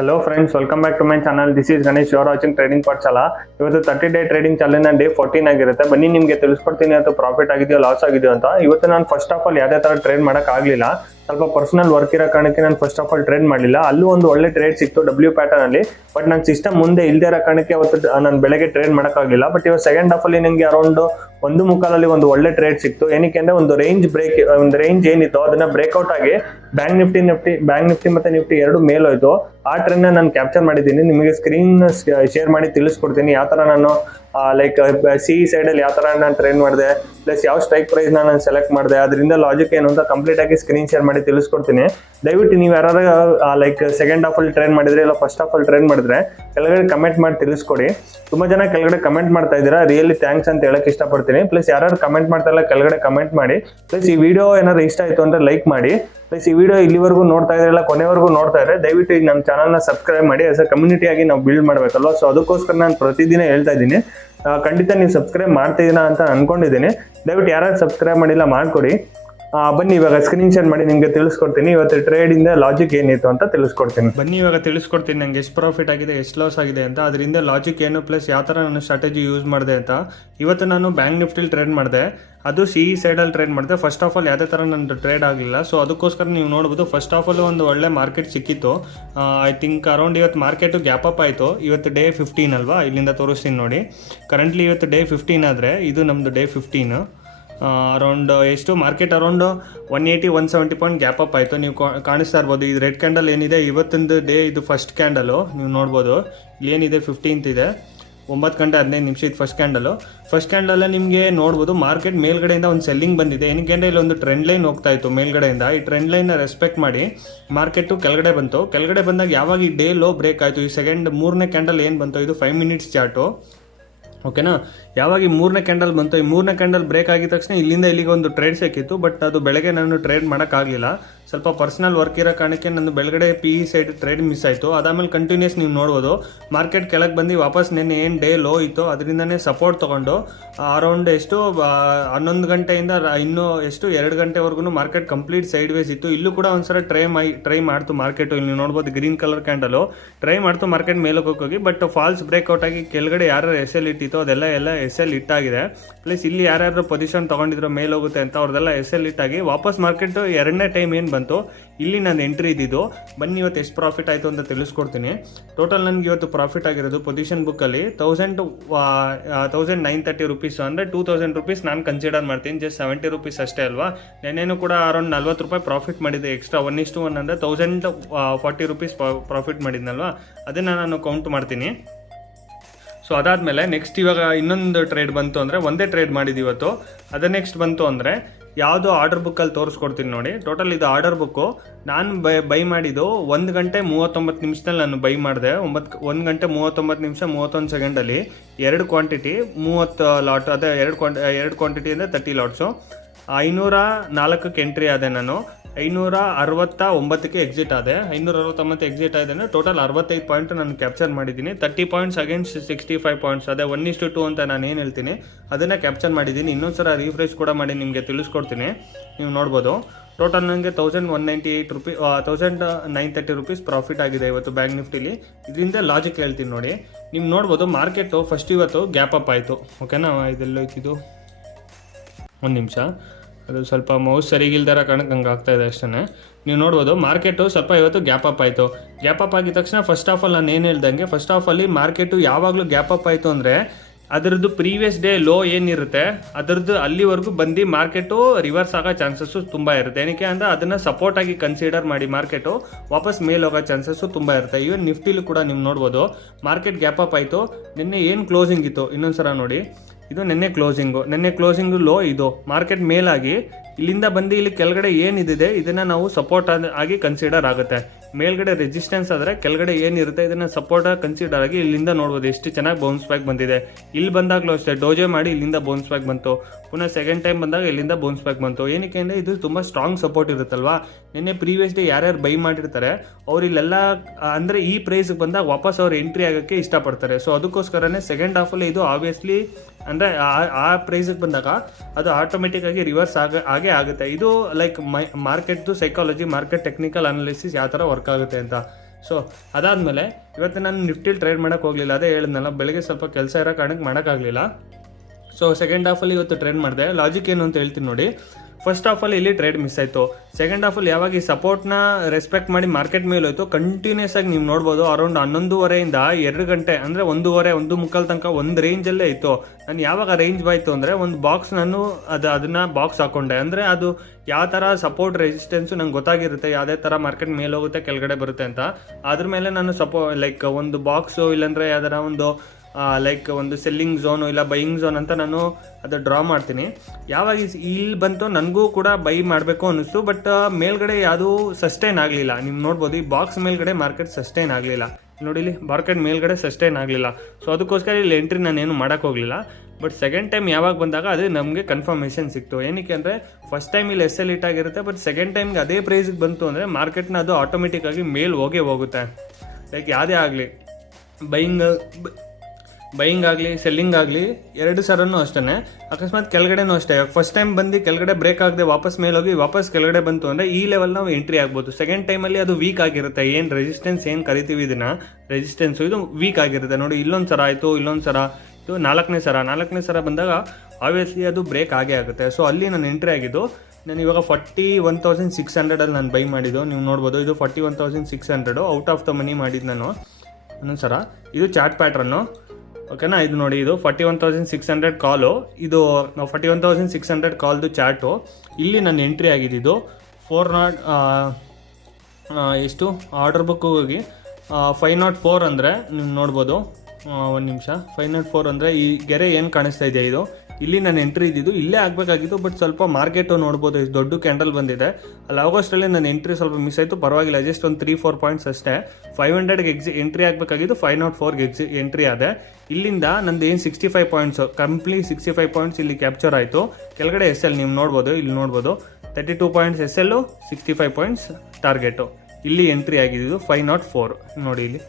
Hello friends, welcome back to my channel. This is Ganesh. You are watching trading Pathshala. ಇವತ್ತು 30 day trading challenge day 14 ಆಗಿರುತ್ತೆ. ಬನ್ನಿ ನಿಮಗೆ ತಿಳಿಸ್ಕೊಡ್ತೀನಿ ಅಥವಾ ಪ್ರಾಫಿಟ್ ಆಗಿದೆಯೋ ಲಾಸ್ ಆಗಿದೆಯೋ ಅಂತ. ಇವತ್ತು ನಾನು ಫಸ್ಟ್ ಆಫ್ ಆಲ್ ಯಾವುದೇ ತರ ಟ್ರೇಡ್ ಮಾಡಕ್ ಆಗ್ಲಿಲ್ಲ. ಸ್ವಲ್ಪ ಪರ್ಸನಲ್ ವರ್ಕ್ ಇರೋ ಕಾರಣಕ್ಕೆ ನಾನು ಫಸ್ಟ್ ಆಫ್ ಆಲ್ ಟ್ರೇಡ್ ಮಾಡಲಿಲ್ಲ. ಅಲ್ಲೂ ಒಂದು ಒಳ್ಳೆ ಟ್ರೇಡ್ ಸಿಕ್ತು ಡಬ್ಲ್ಯೂ ಪ್ಯಾಟರ್ನ್ ಅಲ್ಲಿ. ಬಟ್ ನನ್ನ ಸಿಸ್ಟಮ್ ಮುಂದೆ ಇಲ್ದೇ ಇರೋ ಕಾರಣಕ್ಕೆ ಅವತ್ತು ನಾನು ಬೆಳಗ್ಗೆ ಟ್ರೇಡ್ ಮಾಡಕ್ಕಾಗಲಿಲ್ಲ. ಬಟ್ ಇವಾಗ ಸೆಕೆಂಡ್ ಹಾಫ್ ಅಲ್ಲಿ ನನಗೆ ಅರೌಂಡ್ 1:15 ಒಂದು ಒಳ್ಳೆ ಟ್ರೇಡ್ ಸಿಕ್ತು. ಏನಕ್ಕೆ ಅಂದ್ರೆ ಒಂದು ರೇಂಜ್ ಏನಿತ್ತು ಅದನ್ನ ಬ್ರೇಕ್ಔಟ್ ಆಗಿ ಬ್ಯಾಂಕ್ ನಿಫ್ಟಿ ಮತ್ತೆ ನಿಫ್ಟಿ ಎರಡು ಮೇಲೋಯ್ತು. ಆ ಟ್ರೆಂಡ್ ನಾನು ಕ್ಯಾಪ್ಚರ್ ಮಾಡಿದ್ದೀನಿ. ನಿಮಗೆ ಸ್ಕ್ರೀನ್ ಶೇರ್ ಮಾಡಿ ತಿಳಿಸ್ಕೊಡ್ತೀನಿ ಯಾವ ತರ ನಾನು ಲೈಕ್ ಸಿ ಸೈಡ್ ಅಲ್ಲಿ ಯಾವ ತರ ನಾನು ಟ್ರೇಡ್ ಮಾಡಿದೆ, ಪ್ಲಸ್ ಯಾವ ಸ್ಟ್ರೈಕ್ ಪ್ರೈಸ್ ನಾನು ಸೆಲೆಕ್ಟ್ ಮಾಡಿದೆ, ಅದರಿಂದ ಲಾಜಿಕ್ ಏನು ಅಂತ ಕಂಪ್ಲೀಟ್ ಆಗಿ ಸ್ಕ್ರೀನ್ ಶೇರ್ ಮಾಡಿ ತಿಳಿಸ್ಕೊಡ್ತೀನಿ. ದಯವಿಟ್ಟು ನೀವು ಯಾರು ಲೈಕ್ ಸೆಕೆಂಡ್ ಹಾಫ್ ಅಲ್ಲಿ ಟ್ರೇಡ್ ಮಾಡಿದ್ರೆ ಇಲ್ಲ ಫಸ್ಟ್ ಹಾಫ್ ಅಲ್ಲಿ ಟ್ರೇಡ್ ಮಾಡಿದ್ರೆ ಕೆಳಗಡೆ ಕಮೆಂಟ್ ಮಾಡಿ ತಿಳಿಸ್ಕೊಡಿ. ತುಂಬಾ ಜನ ಕೆಳಗಡೆ ಕಮೆಂಟ್ ಮಾಡ್ತಾ ಇದ್ದೀರಾ, ರಿಯಲಿ ಥ್ಯಾಂಕ್ಸ್ ಅಂತ ಹೇಳಕ್ ಇಷ್ಟಪಡ್ತೀನಿ. ಪ್ಲಸ್ ಯಾರು ಕಮೆಂಟ್ ಮಾಡ್ತಾ ಇಲ್ಲ ಕೆಳಗಡೆ ಕಮೆಂಟ್ ಮಾಡಿ. ಪ್ಲಸ್ ಈ ವಿಡಿಯೋ ಏನಾದ್ರು ಇಷ್ಟ ಆಯ್ತು ಅಂದ್ರೆ ಲೈಕ್ ಮಾಡಿ. ಪ್ಲಸ್ ಈ ವಿಡಿಯೋ ಇಲ್ಲಿವರೆಗೂ ನೋಡ್ತಾ ಇದ್ರಲ್ಲ, ಕೊನೆವರೆಗೂ ನೋಡ್ತಾ ಇದ್ರೆ ದಯವಿಟ್ಟು ಈಗ ನಮ್ಮ ಚಾನಲ್ನ ಸಬ್ಸ್ಕ್ರೈಬ್ ಮಾಡಿ. ಆಸ್ ಅ ಕಮ್ಯುನಿಟಿ ಆಗಿ ನಾವು ಬಿಲ್ಡ್ ಮಾಡ್ಬೇಕಲ್ವಾ. ಸೊ ಅದಕ್ಕೋಸ್ಕರ ನಾನು ಪ್ರತಿದಿನ ಹೇಳ್ತಾ ಇದ್ದೀನಿ. ಖಂಡಿತ ನೀವು ಸಬ್ಸ್ಕ್ರೈಬ್ ಮಾಡ್ತಿದ್ದೀರಾ ಅಂತ ಅನ್ಕೊಂಡಿದ್ದೀನಿ. ದಯವಿಟ್ಟು ಯಾರು ಸಬ್ಸ್ಕ್ರೈಬ್ ಮಾಡಿಲ್ಲ ಮಾಡ್ಕೊಡಿ. ಬನ್ನಿ ಇವಾಗ ಸ್ಕ್ರೀನ್ ಶೇರ್ ಮಾಡಿ ನಿಮಗೆ ತಿಳಿಸ್ಕೊಡ್ತೀನಿ. ಇವತ್ತು ಟ್ರೇಡ್ ಇಂದ ಲಾಜಿಕ್ ಏನಿತ್ತು ಅಂತ ತಿಳಿಸ್ಕೊಡ್ತೀನಿ. ಬನ್ನಿ ಇವಾಗ ತಿಳಿಸ್ಕೊಡ್ತೀನಿ ನಂಗೆ ಎಷ್ಟು ಪ್ರಾಫಿಟ್ ಆಗಿದೆ, ಎಷ್ಟು ಲಾಸ್ ಆಗಿದೆ ಅಂತ, ಅದರಿಂದ ಲಾಜಿಕ್ ಏನು, ಪ್ಲಸ್ ಯಾವ ಥರ ನಾನು ಸ್ಟ್ರಾಟಜಿ ಯೂಸ್ ಮಾಡಿದೆ ಅಂತ. ಇವತ್ತು ನಾನು ಬ್ಯಾಂಕ್ ನಿಫ್ಟಿಲಿ ಟ್ರೇಡ್ ಮಾಡಿದೆ, ಅದು ಸಿ ಸೈಡಲ್ಲಿ ಟ್ರೇಡ್ ಮಾಡಿದೆ. ಫಸ್ಟ್ ಆಫ್ ಆಲ್ ಯಾವುದೇ ಥರ ನಂದು ಟ್ರೇಡ್ ಆಗಲಿಲ್ಲ. ಸೊ ಅದಕ್ಕೋಸ್ಕರ ನೀವು ನೋಡ್ಬೋದು ಫಸ್ಟ್ ಆಫ್ ಆಲ್ ಒಂದು ಒಳ್ಳೆ ಮಾರ್ಕೆಟ್ ಸಿಕ್ಕಿತ್ತು. ಐ ಥಿಂಕ್ ಅರೌಂಡ್ ಇವತ್ತು ಮಾರ್ಕೆಟು ಗ್ಯಾಪ್ ಅಪ್ ಆಯಿತು. ಇವತ್ತು ಡೇ 15 ಅಲ್ವಾ, ಇಲ್ಲಿಂದ ತೋರಿಸ್ತೀನಿ ನೋಡಿ. ಕರೆಂಟ್ಲಿ ಇವತ್ತು ಡೇ 15 ಆದರೆ ಇದು ನಮ್ಮದು ಡೇ 15. ಅರೌಂಡ್ ಎಷ್ಟು market around 180-170 point gap up ಆಯಿತು. ನೀವು ಕಾಣಿಸ್ತಾ ಇರ್ಬೋದು. ಇದು ರೆಡ್ ಕ್ಯಾಂಡಲ್ ಏನಿದೆ ಇವತ್ತಿಂದು ಡೇ, ಇದು ಫಸ್ಟ್ ಕ್ಯಾಂಡಲು ನೀವು ನೋಡ್ಬೋದು. ಇಲ್ಲಿ ಏನಿದೆ 15th ಇದೆ, 9 ಗಂಟೆ 15 ನಿಮಿಷ. ಇದು ಫಸ್ಟ್ ಕ್ಯಾಂಡಲ್ ನಿಮಗೆ ನೋಡ್ಬೋದು. ಮಾರ್ಕೆಟ್ ಮೇಲ್ಗಡೆಯಿಂದ ಒಂದು ಸೆಲ್ಲಿಂಗ್ ಬಂದಿದೆ. ಏನಕ್ಕೆ ಅಂದರೆ ಇಲ್ಲಿ ಒಂದು ಟ್ರೆಂಡ್ ಲೈನ್ ಹೋಗ್ತಾ ಇತ್ತು ಮೇಲ್ಗಡೆಯಿಂದ. ಈ ಟ್ರೆಂಡ್ ಲೈನ್ನ ರೆಸ್ಪೆಕ್ಟ್ ಮಾಡಿ ಮಾರ್ಕೆಟು ಕೆಳಗಡೆ ಬಂತು. ಕೆಳಗಡೆ ಬಂದಾಗ ಯಾವಾಗ ಈ ಡೇ ಲೋ ಬ್ರೇಕ್ ಆಯಿತು, ಈ ಮೂರನೇ ಕ್ಯಾಂಡಲ್ ಏನು ಬಂತು, ಇದು 5 ಮಿನಿಟ್ಸ್ ಚಾರ್ಟು, ಓಕೆನಾ. ಯಾವಾಗ ಈ ಮೂರನೇ ಕ್ಯಾಂಡಲ್ ಬಂತು, ಈ ಮೂರನೇ ಕ್ಯಾಂಡಲ್ ಬ್ರೇಕ್ ಆಗಿದ ತಕ್ಷಣ ಇಲ್ಲಿಂದ ಇಲ್ಲಿಗೆ ಒಂದು ಟ್ರೇಡ್ ಸಿಕ್ಕಿತ್ತು. ಬಟ್ ಅದು ಬೆಳಗ್ಗೆ ನಾನು ಟ್ರೇಡ್ ಮಾಡೋಕ್ಕಾಗಲಿಲ್ಲ. ಸ್ವಲ್ಪ ಪರ್ಸನಲ್ ವರ್ಕ್ ಇರೋ ಕಾರಣಕ್ಕೆ ನನ್ನ ಬೆಳಗಡೆ PE ಸೈಡ್ ಟ್ರೇಡ್ ಮಿಸ್ ಆಯಿತು. ಅದಾದಮೇಲೆ ಕಂಟಿನ್ಯೂಸ್ ನೀವು ನೋಡ್ಬೋದು ಮಾರ್ಕೆಟ್ ಕೆಳಗೆ ಬಂದು ವಾಪಸ್ ನೆನ್ನೆ ಏನು ಡೇ ಲೋ ಇತ್ತು ಅದರಿಂದನೇ ಸಪೋರ್ಟ್ ತೊಗೊಂಡು ಅರೌಂಡ್ ಎಷ್ಟು 11 ಗಂಟೆಯಿಂದ ಇನ್ನೂ ಎಷ್ಟು 2 ಗಂಟೆವರೆಗೂ ಮಾರ್ಕೆಟ್ ಕಂಪ್ಲೀಟ್ ಸೈಡ್ ವೇಸ್ ಇತ್ತು. ಇಲ್ಲೂ ಕೂಡ ಒಂದ್ಸಲ ಟ್ರೈ ಮಾಡ್ತು ಮಾರ್ಕೆಟು. ಇಲ್ಲಿ ನೀವು ನೋಡ್ಬೋದು ಗ್ರೀನ್ ಕಲರ್ ಕ್ಯಾಂಡಲು ಟ್ರೈ ಮಾಡ್ತು ಮಾರ್ಕೆಟ್ ಮೇಲಕ್ಕೆ ಹೋಗಿ. ಬಟ್ ಫಾಲ್ಸ್ ಬ್ರೇಕ್ಔಟ್ ಆಗಿ ಕೆಳಗಡೆ ಯಾರು SL ಇಟ್ಟಿತ್ತು ಅದೆಲ್ಲ SL ಇಟ್ಟಾಗಿದೆ. ಪ್ಲಸ್ ಇಲ್ಲಿ ಯಾರ್ಯಾರು ಪೊಸಿಷನ್ ತೊಗೊಂಡಿದ್ರು ಮೇಲೆ ಹೋಗುತ್ತೆ ಅಂತ ಅವ್ರದ್ದೆಲ್ಲ SL ಇಟ್ಟಾಗಿ ವಾಪಸ್ ಮಾರ್ಕೆಟ್ ಎರಡನೇ ಟೈಮ್ ಏನು ಬಂತು ಇಲ್ಲಿ ನಾನು ಎಂಟ್ರಿ ಇದ್ದಿದ್ದು. ಬನ್ನಿ ಇವತ್ತು ಎಷ್ಟು ಪ್ರಾಫಿಟ್ ಆಯಿತು ಅಂತ ತಿಳಿಸ್ಕೊಡ್ತೀನಿ. ಟೋಟಲ್ ನನಗೆ ಇವತ್ತು ಪ್ರಾಫಿಟ್ ಆಗಿರೋದು ಪೊಸಿಷನ್ ಬುಕ್ಕಲ್ಲಿ 1930 ರುಪೀಸ್, ಅಂದರೆ 2000 ರುಪೀಸ್ ನಾನು ಕನ್ಸಿಡರ್ ಮಾಡ್ತೀನಿ. ಜಸ್ಟ್ 70 ರುಪೀಸ್ ಅಷ್ಟೇ ಅಲ್ವಾ. ನೆನ್ನೆನೂ ಕೂಡ ಅರೌಂಡ್ 40 ರೂಪಾಯಿ ಪ್ರಾಫಿಟ್ ಮಾಡಿದೆ ಎಕ್ಸ್ಟ್ರಾ. 1:1 ಅಂದರೆ 1040 ರುಪೀಸ್ ಪ್ರಾಫಿಟ್ ಮಾಡಿದ್ನಲ್ವಾ, ಅದನ್ನು ನಾನು ಕೌಂಟ್ ಮಾಡ್ತೀನಿ. ಸೊ ಅದಾದಮೇಲೆ ನೆಕ್ಸ್ಟ್ ಇವಾಗ ಇನ್ನೊಂದು ಟ್ರೇಡ್ ಬಂತು ಅಂದರೆ ಒಂದೇ ಟ್ರೇಡ್ ಮಾಡಿದ್ದು ಇವತ್ತು. ಅದೇ ನೆಕ್ಸ್ಟ್ ಬಂತು ಅಂದರೆ ಯಾವುದು ಆರ್ಡರ್ ಬುಕ್ಕಲ್ಲಿ ತೋರಿಸ್ಕೊಡ್ತೀನಿ ನೋಡಿ. ಟೋಟಲ್ ಇದು ಆರ್ಡರ್ ಬುಕ್ಕು. ನಾನು ಬೈ ಮಾಡಿದ್ದು 1 ಗಂಟೆ 39 ನಿಮಿಷದಲ್ಲಿ ನಾನು ಬೈ ಮಾಡಿದೆ. 1 ಗಂಟೆ 39 ನಿಮಿಷ 31 ಸೆಕೆಂಡಲ್ಲಿ 2 ಕ್ವಾಂಟಿಟಿ 30 ಲಾಟ್. ಅದೇ 2 ಕ್ವಾಂಟಿಟಿ ಅಂದರೆ 30 ಲಾಟ್ಸು. 504ಕ್ಕೆ ಎಂಟ್ರಿ ಆದೆ ನಾನು. 569ಕ್ಕೆ ಎಕ್ಸಿಟ್ ಆದೆ. 569 ಎಕ್ಸಿಟ್ ಆಗಿದೆ ಅಂದರೆ ಟೋಟಲ್ 65 ಪಾಯಿಂಟ್ ನಾನು ಕ್ಯಾಪ್ಚರ್ ಮಾಡಿದ್ದೀನಿ. 30 ಪಾಯಿಂಟ್ಸ್ ಅಗೇನ್ಸ್ಟ್ 65 ಪಾಯಿಂಟ್ಸ್. ಅದೇ 1:2 ಅಂತ ನಾನು ಏನು ಹೇಳ್ತೀನಿ ಅದನ್ನು ಕ್ಯಾಪ್ಚರ್ ಮಾಡಿದ್ದೀನಿ. ಇನ್ನೊಂದು ಸಲ ರಿಫ್ರೆಶ್ ಕೂಡ ಮಾಡಿ ನಿಮಗೆ ತಿಳಿಸ್ಕೊಡ್ತೀನಿ. ನೀವು ನೋಡ್ಬೋದು ಟೋಟಲ್ ನನಗೆ 1198 ರುಪೀಸ್ 1930 ರುಪೀಸ್ ಪ್ರಾಫಿಟ್ ಆಗಿದೆ ಇವತ್ತು ಬ್ಯಾಂಕ್ ನಿಫ್ಟಿಲಿ. ಇದರಿಂದ ಲಾಜಿಕ್ ಹೇಳ್ತೀನಿ ನೋಡಿ. ನೀವು ನೋಡ್ಬೋದು ಮಾರ್ಕೆಟು ಫಸ್ಟ್ ಇವತ್ತು ಗ್ಯಾಪ್ ಅಪ್ ಆಯಿತು, ಓಕೆನಾ. ಇದೆಲ್ಲ ಇತ್ತಿದ್ದು ಒಂದು ನಿಮಿಷ, ಅದು ಸ್ವಲ್ಪ ಮೌಸ್ ಸರಿಗಿಲ್ದಾರ ಕಾರಣಕ್ಕೆ ಹಂಗೆ ಆಗ್ತಾಯಿದೆ ಅಷ್ಟೇ. ನೀವು ನೋಡ್ಬೋದು ಮಾರ್ಕೆಟು ಸ್ವಲ್ಪ ಇವತ್ತು ಗ್ಯಾಪ್ ಅಪ್ ಆಯಿತು. ಗ್ಯಾಪ್ ಅಪ್ ಆಗಿದ ತಕ್ಷಣ ಫಸ್ಟ್ ಆಫ್ ಆಲ್ ನಾನು ಏನು ಹೇಳ್ದಂಗೆ, ಫಸ್ಟ್ ಆಫ್ ಅಲ್ಲಿ ಮಾರ್ಕೆಟು ಯಾವಾಗಲೂ ಗ್ಯಾಪ್ ಅಪ್ ಆಯಿತು ಅಂದರೆ ಅದರದ್ದು ಪ್ರೀವಿಯಸ್ ಡೇ ಲೋ ಏನಿರುತ್ತೆ ಅದರದ್ದು ಅಲ್ಲಿವರೆಗೂ ಬಂದು ಮಾರ್ಕೆಟು ರಿವರ್ಸ್ ಆಗೋ ಚಾನ್ಸಸ್ಸು ತುಂಬ ಇರುತ್ತೆ. ಏನಕ್ಕೆ ಅಂದರೆ ಅದನ್ನು ಸಪೋರ್ಟ್ ಆಗಿ ಕನ್ಸಿಡರ್ ಮಾಡಿ ಮಾರ್ಕೆಟು ವಾಪಸ್ ಮೇಲೆ ಹೋಗೋ ಚಾನ್ಸಸ್ಸು ತುಂಬ ಇರುತ್ತೆ. ಈವನ್ ನಿಫ್ಟಿಲೂ ಕೂಡ ನೀವು ನೋಡ್ಬೋದು ಮಾರ್ಕೆಟ್ ಗ್ಯಾಪ್ ಅಪ್ ಆಯಿತು. ನಿನ್ನೆ ಏನು ಕ್ಲೋಸಿಂಗ್ ಇತ್ತು ಇನ್ನೊಂದು ಸಲ ನೋಡಿ. ಇದು ನಿನ್ನೆ ಕ್ಲೋಸಿಂಗು ಲೋ. ಇದು ಮಾರ್ಕೆಟ್ ಮೇಲಾಗಿ ಇಲ್ಲಿಂದ ಬಂದು ಇಲ್ಲಿ ಕೆಳಗಡೆ ಏನಿದೆ ಇದನ್ನು ನಾವು ಸಪೋರ್ಟ್ ಆಗಿ ಕನ್ಸಿಡರ್ ಆಗುತ್ತೆ. ಮೇಲ್ಗಡೆ ರೆಸಿಸ್ಟೆನ್ಸ್ ಆದರೆ ಕೆಳಗಡೆ ಏನಿರುತ್ತೆ ಇದನ್ನು ಸಪೋರ್ಟ್ ಆಗಿ ಕನ್ಸಿಡರ್ ಆಗಿ ಇಲ್ಲಿಂದ ನೋಡ್ಬೋದು ಎಷ್ಟು ಚೆನ್ನಾಗಿ ಬೌನ್ಸ್ ಬ್ಯಾಕ್ ಬಂದಿದೆ. ಇಲ್ಲಿ ಬಂದಾಗಲೂ ಅಷ್ಟೇ ಡೋಜೆ ಮಾಡಿ ಇಲ್ಲಿಂದ ಬೌನ್ಸ್ ಬ್ಯಾಕ್ ಬಂತು. ಪುನಃ ಸೆಕೆಂಡ್ ಟೈಮ್ ಬಂದಾಗ ಇಲ್ಲಿಂದ ಬೌನ್ಸ್ ಬ್ಯಾಕ್ ಬಂತು. ಏನಕ್ಕೆ ಅಂದರೆ ಇದು ತುಂಬ ಸ್ಟ್ರಾಂಗ್ ಸಪೋರ್ಟ್ ಇರುತ್ತಲ್ವಾ. ನಿನ್ನೆ ಪ್ರೀವಿಯಸ್ ಡೇ ಯಾರ್ಯಾರು ಬೈ ಮಾಡಿರ್ತಾರೆ ಅವ್ರು ಇಲ್ಲೆಲ್ಲ ಅಂದರೆ ಈ ಪ್ರೈಸ್ಗೆ ಬಂದಾಗ ವಾಪಸ್ ಅವ್ರು ಎಂಟ್ರಿ ಆಗೋಕ್ಕೆ ಇಷ್ಟಪಡ್ತಾರೆ. ಸೊ ಅದಕ್ಕೋಸ್ಕರನೇ ಸೆಕೆಂಡ್ ಹಾಫಲ್ಲಿ ಇದು ಆಬ್ವಿಯಸ್ಲಿ ಅಂದರೆ ಆ ಪ್ರೈಸಿಗೆ ಬಂದಾಗ ಅದು ಆಟೋಮೆಟಿಕ್ ಆಗಿ ರಿವರ್ಸ್ ಆಗೇ ಆಗುತ್ತೆ. ಇದು ಲೈಕ್ ಮಾರ್ಕೆಟ್ದು ಸೈಕಾಲಜಿ, ಮಾರ್ಕೆಟ್ ಟೆಕ್ನಿಕಲ್ ಅನಾಲಿಸಿಸ್ ಯಾವ ಥರ ವರ್ಕ್ ಆಗುತ್ತೆ ಅಂತ. ಸೊ ಅದಾದಮೇಲೆ ಇವತ್ತು ನಾನು ನಿಫ್ಟಿಲಿ ಟ್ರೇಡ್ ಮಾಡೋಕ್ಕೆ ಹೋಗಲಿಲ್ಲ, ಅದೇ ಹೇಳಿದ್ನಲ್ಲ ಬೆಳಗ್ಗೆ ಸ್ವಲ್ಪ ಕೆಲಸ ಇರೋ ಕಾರಣಕ್ಕೆ ಮಾಡೋಕ್ಕಾಗಲಿಲ್ಲ. ಸೊ ಸೆಕೆಂಡ್ ಹಾಫಲ್ಲಿ ಇವತ್ತು ಟ್ರೇಡ್ ಮಾಡಿದೆ. ಲಾಜಿಕ್ ಏನು ಅಂತ ಹೇಳ್ತೀನಿ ನೋಡಿ. ಫಸ್ಟ್ ಹಾಫಲ್ಲಿ ಇಲ್ಲಿ ಟ್ರೇಡ್ ಮಿಸ್ ಆಯಿತು. ಸೆಕೆಂಡ್ ಹಾಫಲ್ಲಿ ಯಾವಾಗ ಈ ಸಪೋರ್ಟ್ನ ರೆಸ್ಪೆಕ್ಟ್ ಮಾಡಿ ಮಾರ್ಕೆಟ್ ಮೇಲೆ ಹೋಯ್ತು, ಕಂಟಿನ್ಯೂಸ್ ಆಗಿ ನೀವು ನೋಡ್ಬೋದು ಅರೌಂಡ್ 11:30 2 ಗಂಟೆ ಅಂದರೆ 1:30 ತನಕ ಒಂದು ರೇಂಜಲ್ಲೇ ಇತ್ತು. ನಾನು ಯಾವಾಗ ರೇಂಜ್ ಬಾಯ್ತು ಅಂದರೆ ಒಂದು ಬಾಕ್ಸ್ ನಾನು ಅದನ್ನು ಬಾಕ್ಸ್ ಹಾಕೊಂಡೆ. ಅಂದರೆ ಅದು ಯಾವ ಥರ ಸಪೋರ್ಟ್ ರೆಸಿಸ್ಟೆನ್ಸು ನಂಗೆ ಗೊತ್ತಾಗಿರುತ್ತೆ, ಯಾವುದೇ ಥರ ಮಾರ್ಕೆಟ್ ಮೇಲೆ ಹೋಗುತ್ತೆ ಕೆಳಗಡೆ ಬರುತ್ತೆ ಅಂತ. ಅದ್ರ ಮೇಲೆ ನಾನು ಲೈಕ್ ಒಂದು ಬಾಕ್ಸು ಇಲ್ಲಾಂದರೆ ಯಾವ್ದಾರ ಒಂದು ಲೈಕ್ ಒಂದು ಸೆಲ್ಲಿಂಗ್ ಝೋನು ಇಲ್ಲ ಬೈಯಿಂಗ್ ಝೋನ್ ಅಂತ ನಾನು ಅದು ಡ್ರಾ ಮಾಡ್ತೀನಿ. ಯಾವಾಗ ಇಲ್ಲಿ ಬಂತು ನನಗೂ ಕೂಡ ಬೈ ಮಾಡಬೇಕು ಅನ್ನಿಸ್ತು, ಬಟ್ ಮೇಲ್ಗಡೆ ಯಾವುದೂ ಸಸ್ಟೈನ್ ಆಗಲಿಲ್ಲ. ನೀವು ನೋಡ್ಬೋದು ಈ ಬಾಕ್ಸ್ ಮೇಲ್ಗಡೆ ಮಾರ್ಕೆಟ್ ಸಸ್ಟೈನ್ ಆಗಲಿಲ್ಲ. ನೋಡಿ ಇಲ್ಲಿ ಮಾರ್ಕೆಟ್ ಮೇಲ್ಗಡೆ ಸಸ್ಟೈನ್ ಆಗಲಿಲ್ಲ. ಸೊ ಅದಕ್ಕೋಸ್ಕರ ಇಲ್ಲಿ ಎಂಟ್ರಿ ನಾನೇನು ಮಾಡೋಕ್ಕೆ ಹೋಗಲಿಲ್ಲ. ಬಟ್ ಸೆಕೆಂಡ್ ಟೈಮ್ ಯಾವಾಗ ಬಂದಾಗ ಅದು ನಮಗೆ ಕನ್ಫರ್ಮೇಷನ್ ಸಿಕ್ತು. ಏನಕ್ಕೆ ಅಂದರೆ ಫಸ್ಟ್ ಟೈಮ್ ಇಲ್ಲಿ SL ಹಿಟ್ ಆಗಿರುತ್ತೆ, ಬಟ್ ಸೆಕೆಂಡ್ ಟೈಮ್ಗೆ ಅದೇ ಪ್ರೈಸಿಗೆ ಬಂತು ಅಂದರೆ ಮಾರ್ಕೆಟ್ನ ಅದು ಆಟೋಮೆಟಿಕ್ಕಾಗಿ ಮೇಲ್ ಹೋಗುತ್ತೆ. ಲೈಕ್ ಯಾವುದೇ ಆಗಲಿ ಬೈಯಿಂಗ್ ಆಗಲಿ ಸೆಲ್ಲಿಂಗ್ ಆಗಲಿ ಎರಡು ಸರನೂ ಅಷ್ಟೇ. ಅಕಸ್ಮಾತ್ ಕೆಳಗಡೆನೂ ಅಷ್ಟೇ. ಫಸ್ಟ್ ಟೈಮ್ ಬಂದು ಕೆಳಗಡೆ ಬ್ರೇಕ್ ಆಗದೆ ವಾಪಸ್ ಮೇಲೆ ಹೋಗಿ ವಾಪಸ್ ಕೆಳಗಡೆ ಬಂತು ಅಂದರೆ ಈ ಲೆವೆಲ್ ನಾವು ಎಂಟ್ರಿ ಆಗ್ಬೋದು. ಸೆಕೆಂಡ್ ಟೈಮಲ್ಲಿ ಅದು ವೀಕ್ ಆಗಿರುತ್ತೆ. ಏನು ರೆಸಿಸ್ಟೆನ್ಸ್ ಏನು ಕರಿತೀವಿ ಇದನ್ನು ರೆಸಿಸ್ಟೆನ್ಸು ಇದು ವೀಕ್ ಆಗಿರುತ್ತೆ. ನೋಡಿ ಇಲ್ಲೊಂದು ಸರ ಆಯಿತು, ಇಲ್ಲೊಂದು ಸರ, ಇದು ನಾಲ್ಕನೇ ಸರ ಬಂದಾಗ ಆಬ್ವಿಯಸ್ಲಿ ಅದು ಬ್ರೇಕ್ ಆಗೇ ಆಗುತ್ತೆ. ಸೊ ಅಲ್ಲಿ ನಾನು ಎಂಟ್ರಿ ಆಗಿದ್ದು. ನಾನು ಇವಾಗ 41,600 ನಾನು ಬೈ ಮಾಡಿದ್ದು. ನೀವು ನೋಡ್ಬೋದು ಇದು 41,600 ಔಟ್ ಆಫ್ ದ ಮನಿ ಮಾಡಿದ್ದು ನಾನು ಇನ್ನೊಂದು ಸರ. ಇದು ಚಾರ್ಟ್ ಪ್ಯಾಟ್ರನ್ನು, ಓಕೆನಾ. ಇದು ನೋಡಿ ಇದು 41,600 ಕಾಲು, ಇದು ನಾವು 41,600 ಕಾಲ್ದು ಚಾರ್ಟು. ಇಲ್ಲಿ ನಾನು ಎಂಟ್ರಿ ಆಗಿದ್ದು 400 ಎಷ್ಟು ಆರ್ಡರ್ ಬುಕ್ ಹೋಗಿ 504 ಅಂದರೆ ನೀವು ನೋಡ್ಬೋದು. ಒಂದು ನಿಮಿಷ, 504 ಅಂದರೆ ಈ ಗೆರೆ ಏನು ಕಾಣಿಸ್ತಾ ಇದೆಯಾ ಇದು, ಇಲ್ಲಿ ನಾನು ಎಂಟ್ರಿ ಇದ್ದಿದ್ದು ಇಲ್ಲೇ ಆಗಬೇಕಾಗಿತ್ತು. ಬಟ್ ಸ್ವಲ್ಪ ಮಾರ್ಕೆಟು ನೋಡ್ಬೋದು ಎಷ್ಟು ದೊಡ್ಡ ಕ್ಯಾಂಡಲ್ ಬಂದಿದೆ. ಅಲ್ಲಿ ಆಗೋಷ್ಟರಲ್ಲಿ ನನ್ನ ಎಂಟ್ರಿ ಸ್ವಲ್ಪ ಮಿಸ್ ಆಯಿತು, ಪರವಾಗಿಲ್ಲ. ಜಸ್ಟ್ ಒಂದು 3-4 ಪಾಯಿಂಟ್ಸ್ ಅಷ್ಟೇ. 500ಗೆ ಎಂಟ್ರಿ ಆಗಬೇಕಾಗಿದ್ದು 504ಗೆ ಎಂಟ್ರಿ ಆದೆ. ಇಲ್ಲಿಂದ ನಂದು ಏನು 65 ಪಾಯಿಂಟ್ಸು ಕಂಪ್ಲೀಟ್ 65 ಪಾಯಿಂಟ್ಸ್ ಇಲ್ಲಿ ಕ್ಯಾಪ್ಚರ್ ಆಯಿತು. ಕೆಳಗಡೆ SL ನೀವು ನೋಡ್ಬೋದು, ಇಲ್ಲಿ ನೋಡ್ಬೋದು 32 ಪಾಯಿಂಟ್ಸ್ SL, 65 ಪಾಯಿಂಟ್ಸ್ ಟಾರ್ಗೆಟು. ಇಲ್ಲಿ ಎಂಟ್ರಿ ಆಗಿದ್ದು 504. ನೋಡಿ ಇಲ್ಲಿ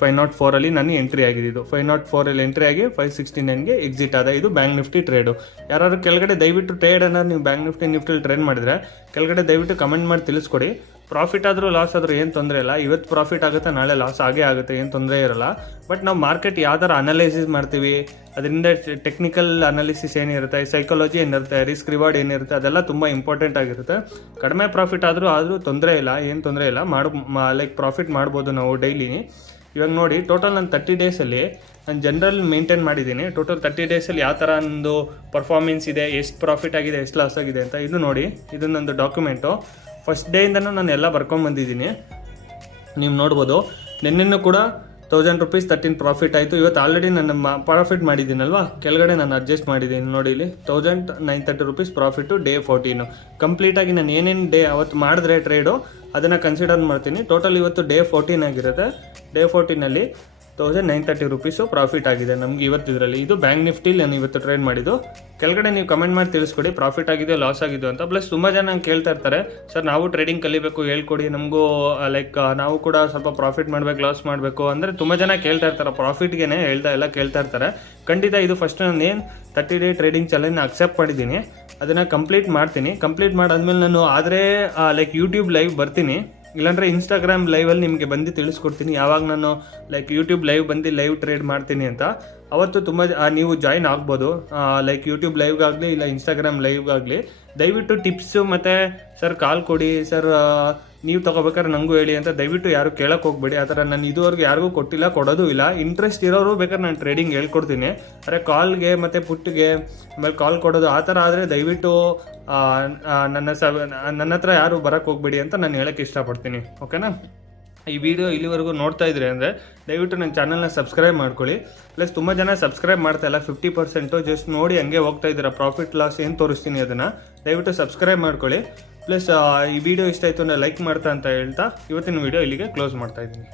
504ಅಲ್ಲಿ ನಾನು ಎಂಟ್ರಿ ಆಗಿದ್ದು. 504ಅಲ್ಲಿ ಎಂಟ್ರಿ ಆಗಿ 569ಗೆ ಎಕ್ಸಿಟ್ ಆದ. ಇದು ಬ್ಯಾಂಕ್ ನಿಫ್ಟಿ ಟ್ರೇಡು. ಯಾರು ಕೆಳಗಡೆ ದಯವಿಟ್ಟು ಟ್ರೇಡ್ ಅನ್ನೋದು ನೀವು ಬ್ಯಾಂಕ್ ನಿಫ್ಟಿಲಿ ಟ್ರೇಡ್ ಮಾಡಿದ್ರೆ ಕೆಳಗಡೆ ದಯವಿಟ್ಟು ಕಮೆಂಟ್ ಮಾಡಿ ತಿಳಿಸ್ಕೊಡಿ. ಪ್ರಾಫಿಟ್ ಆದರೂ ಲಾಸ್ ಆದರೂ ಏನು ತೊಂದರೆ ಇಲ್ಲ. ಇವತ್ತು ಪ್ರಾಫಿಟ್ ಆಗುತ್ತೆ, ನಾಳೆ ಲಾಸ್ ಆಗೇ ಆಗುತ್ತೆ, ಏನು ತೊಂದರೆ ಇರಲ್ಲ. ಬಟ್ ನಾವು ಮಾರ್ಕೆಟ್ ಯಾವ ಥರ ಅನಾಲಿಸಿಸ್ ಮಾಡ್ತೀವಿ, ಅದರಿಂದ ಟೆಕ್ನಿಕಲ್ ಅನಾಲಿಸಿಸ್ ಏನಿರುತ್ತೆ, ಸೈಕಾಲಜಿ ಏನಿರುತ್ತೆ, ರಿಸ್ಕ್ ರಿವಾರ್ಡ್ ಏನಿರುತ್ತೆ, ಅದೆಲ್ಲ ತುಂಬ ಇಂಪಾರ್ಟೆಂಟ್ ಆಗಿರುತ್ತೆ. ಕಡಿಮೆ ಪ್ರಾಫಿಟ್ ಆದರೂ ತೊಂದರೆ ಇಲ್ಲ, ಏನು ತೊಂದರೆ ಇಲ್ಲ. ಲೈಕ್ ಪ್ರಾಫಿಟ್ ಮಾಡ್ಬೋದು ನಾವು ಡೈಲಿ. ಇವಾಗ ನೋಡಿ ಟೋಟಲ್ ನಾನು 30 ಡೇಸಲ್ಲಿ ನಾನು ಜನರಲ್ ಮೇಂಟೈನ್ ಮಾಡಿದ್ದೀನಿ. ಟೋಟಲ್ 30 ಡೇಸಲ್ಲಿ ಯಾವ ಥರ ಒಂದು ಪರ್ಫಾರ್ಮೆನ್ಸ್ ಇದೆ, ಎಷ್ಟು ಪ್ರಾಫಿಟ್ ಆಗಿದೆ, ಎಷ್ಟು ಲಾಸ್ ಆಗಿದೆ ಅಂತ. ಇದು ನೋಡಿ, ಇದು ನಂದು ಡಾಕ್ಯುಮೆಂಟು. ಫಸ್ಟ್ ಡೇಯಿಂದನೂ ನಾನು ಎಲ್ಲ ಬರ್ಕೊಂಡ್ಬಂದಿದ್ದೀನಿ. ನೀವು ನೋಡ್ಬೋದು ನಿನ್ನೆನೂ ಕೂಡ 1000 ರೂಪೀಸ್ 13 ಪ್ರಾಫಿಟ್ ಆಯಿತು. ಇವತ್ತು ಆಲ್ರೆಡಿ ನಾನು ಪ್ರಾಫಿಟ್ ಮಾಡಿದ್ದೀನಲ್ವಾ, ಕೆಳಗಡೆ ನಾನು ಅಡ್ಜಸ್ಟ್ ಮಾಡಿದ್ದೀನಿ. ನೋಡಿ ಇಲ್ಲಿ 1930 ರೂಪೀಸ್ ಪ್ರಾಫಿಟ್ಟು ಡೇ 14. ಕಂಪ್ಲೀಟಾಗಿ ನಾನು ಏನೇನು ಡೇ ಅವತ್ತು ಮಾಡಿದ್ರೆ ಟ್ರೇಡು ಅದನ್ನು ಕನ್ಸಿಡರ್ ಮಾಡ್ತೀನಿ. ಟೋಟಲ್ ಇವತ್ತು ಡೇ 14 ಆಗಿರುತ್ತೆ. ಡೇ 14ನಲ್ಲಿ 1930 ರೂಪೀಸು ಪ್ರಾಫಿಟ್ ಆಗಿದೆ ನಮ್ಗೆ ಇವತ್ತು ಇದರಲ್ಲಿ. ಇದು ಬ್ಯಾಂಕ್ ನಿಫ್ಟಿಲಿ ನಾನು ಇವತ್ತು ಟ್ರೇಡ್ ಮಾಡಿದ್ದು. ಕೆಳಗಡೆ ನೀವು ಕಮೆಂಟ್ ಮಾಡಿ ತಿಳಿಸ್ಕೊಡಿ ಪ್ರಾಫಿಟ್ ಆಗಿದೆ ಲಾಸ್ ಆಗಿದೆ ಅಂತ. ಪ್ಲಸ್ ತುಂಬ ಜನ ನಂಗೆ ಕೇಳ್ತಾ ಇರ್ತಾರೆ, ಸರ್ ನಾವು ಟ್ರೇಡಿಂಗ್ ಕಲಿಬೇಕು ಹೇಳ್ಕೊಡಿ ನಮಗೂ, ಲೈಕ್ ನಾವು ಕೂಡ ಸ್ವಲ್ಪ ಪ್ರಾಫಿಟ್ ಮಾಡಬೇಕು ಲಾಸ್ ಮಾಡಬೇಕು ಅಂದರೆ ತುಂಬ ಜನ ಕೇಳ್ತಾ ಇರ್ತಾರೆ. ಪ್ರಾಫಿಟ್ಗೆ ಎಲ್ಲ ಕೇಳ್ತಾ ಇರ್ತಾರೆ. ಖಂಡಿತ ಇದು ಫಸ್ಟ್ ನಾನು ಏನು 30 ಡೇ ಟ್ರೇಡಿಂಗ್ ಚಾಲೆಂಜ್ನ ಅಕ್ಸೆಪ್ಟ್ ಮಾಡಿದ್ದೀನಿ, ಅದನ್ನು ಕಂಪ್ಲೀಟ್ ಮಾಡ್ತೀನಿ. ಕಂಪ್ಲೀಟ್ ಮಾಡಾದ್ಮೇಲೆ ನಾನು ಆದರೆ ಲೈಕ್ ಯೂಟ್ಯೂಬ್ ಲೈವ್ ಬರ್ತೀನಿ, ಇಲ್ಲಾಂದರೆ ಇನ್ಸ್ಟಾಗ್ರಾಮ್ ಲೈವಲ್ಲಿ ನಿಮಗೆ ಬಂದು ತಿಳಿಸ್ಕೊಡ್ತೀನಿ ಯಾವಾಗ ನಾನು ಲೈಕ್ ಯೂಟ್ಯೂಬ್ ಲೈವ್ ಬಂದು ಲೈವ್ ಟ್ರೇಡ್ ಮಾಡ್ತೀನಿ ಅಂತ. ಅವತ್ತು ತುಂಬ ನೀವು ಜಾಯಿನ್ ಆಗ್ಬೋದು, ಲೈಕ್ ಯೂಟ್ಯೂಬ್ ಲೈವ್ಗಾಗಲಿ ಇಲ್ಲ ಇನ್ಸ್ಟಾಗ್ರಾಮ್ ಲೈವ್ಗಾಗಲಿ. ದಯವಿಟ್ಟು ಟಿಪ್ಸು ಮತ್ತು ಸರ್ ಕಾಲ್ ಕೊಡಿ, ಸರ್ ನೀವು ತೊಗೋಬೇಕಾದ್ರೆ ನನಗೂ ಹೇಳಿ ಅಂತ ದಯವಿಟ್ಟು ಯಾರು ಕೇಳಕ್ಕೆ ಹೋಗ್ಬೇಡಿ. ಆ ಥರ ನಾನು ಇದುವರೆಗೂ ಯಾರಿಗೂ ಕೊಟ್ಟಿಲ್ಲ, ಕೊಡೋದು ಇಲ್ಲ. ಇಂಟ್ರೆಸ್ಟ್ ಇರೋರು ಬೇಕಾದ್ರೆ ನಾನು ಟ್ರೇಡಿಂಗ್ ಹೇಳ್ಕೊಡ್ತೀನಿ. ಆದರೆ ಕಾಲ್ಗೆ ಮತ್ತು ಪುಟ್ಟಿಗೆ ಆಮೇಲೆ ಕಾಲ್ ಕೊಡೋದು ಆ ಥರ ಆದರೆ ದಯವಿಟ್ಟು ನನ್ನ ಹತ್ರ ಯಾರು ಬರೋಕ್ಕೆ ಹೋಗ್ಬೇಡಿ ಅಂತ ನಾನು ಹೇಳೋಕ್ಕೆ ಇಷ್ಟಪಡ್ತೀನಿ. ಓಕೆನಾ? ಈ ವಿಡಿಯೋ ಇಲ್ಲಿವರೆಗೂ ನೋಡ್ತಾ ಇದ್ರಿ ಅಂದರೆ ದಯವಿಟ್ಟು ನನ್ನ ಚಾನಲ್ನ ಸಬ್ಸ್ಕ್ರೈಬ್ ಮಾಡ್ಕೊಳ್ಳಿ. ಪ್ಲಸ್ ತುಂಬ ಜನ ಸಬ್ಸ್ಕ್ರೈಬ್ ಮಾಡ್ತಾ ಇಲ್ಲ, 50% ಜಸ್ಟ್ ನೋಡಿ ಹಂಗೆ ಹೋಗ್ತಾ ಇದ್ದೀರಾ. ಪ್ರಾಫಿಟ್ ಲಾಸ್ ಏನು ತೋರಿಸ್ತೀನಿ ಅದನ್ನು ದಯವಿಟ್ಟು ಸಬ್ಸ್ಕ್ರೈಬ್ ಮಾಡ್ಕೊಳ್ಳಿ. ಪ್ಲಸ್ ಈ ವಿಡಿಯೋ ಇಷ್ಟ ಆಯಿತು ಅಂದರೆ ಲೈಕ್ ಮಾಡ್ತಾ ಅಂತ ಹೇಳ್ತಾ ಇವತ್ತಿನ ವಿಡಿಯೋ ಇಲ್ಲಿಗೆ ಕ್ಲೋಸ್ ಮಾಡ್ತಾ ಇದ್ದೀನಿ.